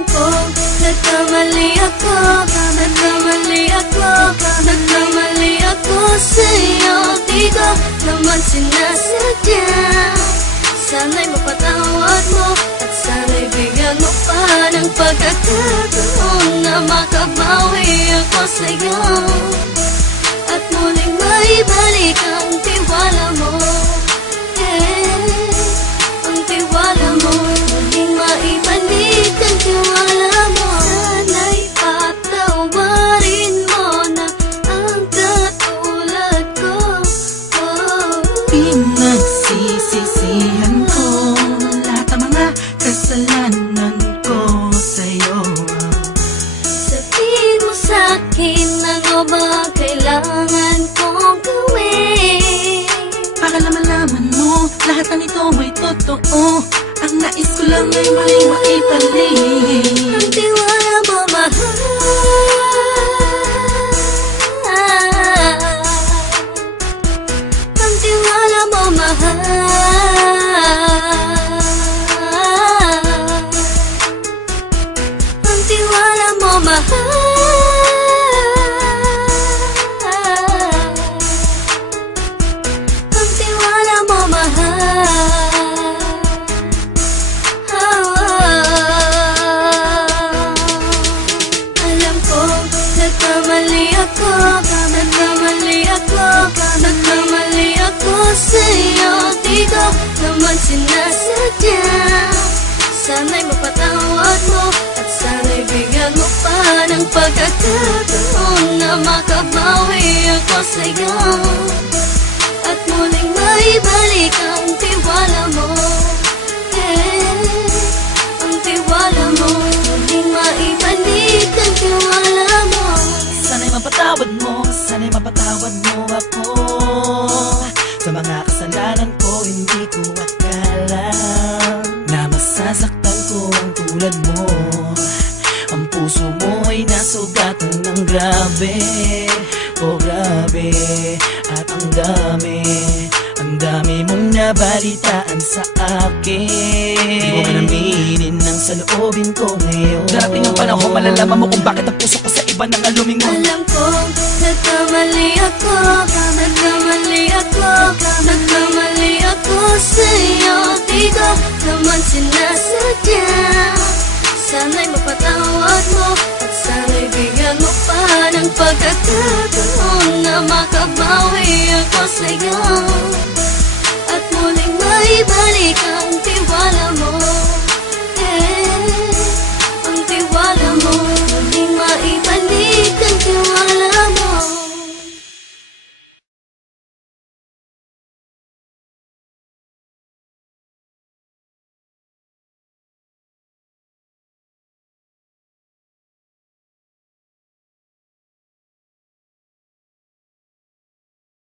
Alam ko, nagkamali ako, nagkamali ako, nagkamali ako sa'yo. Di ko naman sinasadya. Sana'y mapatawad mo at sana'y bigyan mo pa ng pagkakataon na makabawi ako sa'yo at muling maibalik ang tiwala mo. Ang tiwala mo, muling maibalik ang tiwala mo. Sana'y patawarin mo na ang katulad ko. Pinagsisisihan ko lahat ng mga kasalanan ko sa'yo. Sabihin mo sa'kin ano ba kailangan kong gawin para malaman mo lahat ng ito ay totoo. Ang nais ko lang ay muling maibalik ang tiwala mo, mahal. Ang tiwala mo, mahal. Ang tiwala mo, mahal. Ang tiwala mo, mahal. Alam ko, nagkamali ako, nagkamali ako, nagkamali ako sa'yo. Di ko naman sinasadya. Sana'y mapatawad mo at sana'y bigyan mo pa ng pagkakataon na makabawi ako sa'yo at muling maibalik ang tiwala mo. Ang tiwala mo, muling maibalik ang tiwala mo. Sana'y mapatawad mo, sana'y mapatawad mo ako sa mga kasalanan ko. Hindi ko akala na masasaktan ko ang tulad mo. Ang puso mo ay nasugatan ng grabe, oh grabe. At ang dami mong nabalitaan sa akin. Di mo man aminin ang saloobin ko ngayon. Darating ang panahon, malalaman mo kung bakit ang puso ko sa iba nang lumingon. Alam ko, nagkamali ako, nagkamali ako, nagkamali ako sa'yo. Di ko naman sinasadya. Sana'y mapatawad mo at sana'y bigyan mo pa ng pagkakataon na makabawi ako sa'yo